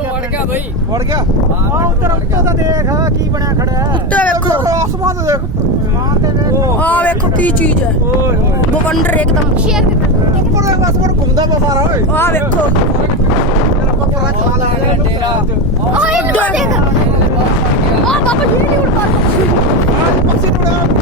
ਵੜ ਗਿਆ ਬਈ ਵੜ ਗਿਆ ਆ ਉੱਤਰ ਉੱਤੋਂ ਦਾ ਦੇਖ ਕੀ ਬਣਿਆ ਖੜਾ ਹੈ ਉੱਤੇ ਵੇਖੋ ਆਸਮਾਨ ਤੋਂ ਦੇਖ ਆਸਮਾਨ ਤੇ ਵੇਖ ਆ ਵੇਖੋ ਕੀ ਚੀਜ਼ ਹੈ ਓਏ ਹੋਏ ਬਵੰਡਰ ਇੱਕਦਮ ਸ਼ੇਰ ਉੱਪਰ ਦੇ ਆਸਮਾਨ ਘੁੰਮਦਾ ਪਿਆ ਸਾਰਾ ਓਏ ਆ ਵੇਖੋ ਤੇਰਾ ਪੱਪਾ ਚਲਾ ਲੈ ਡੇਰਾ ਆ ਇੱਧਰ ਦੇਖ ਆ ਬਾਬਾ ਜੀ ਨਹੀਂ ਉੱਡ ਪਾ ਪੱਛੀ ਨੂੰ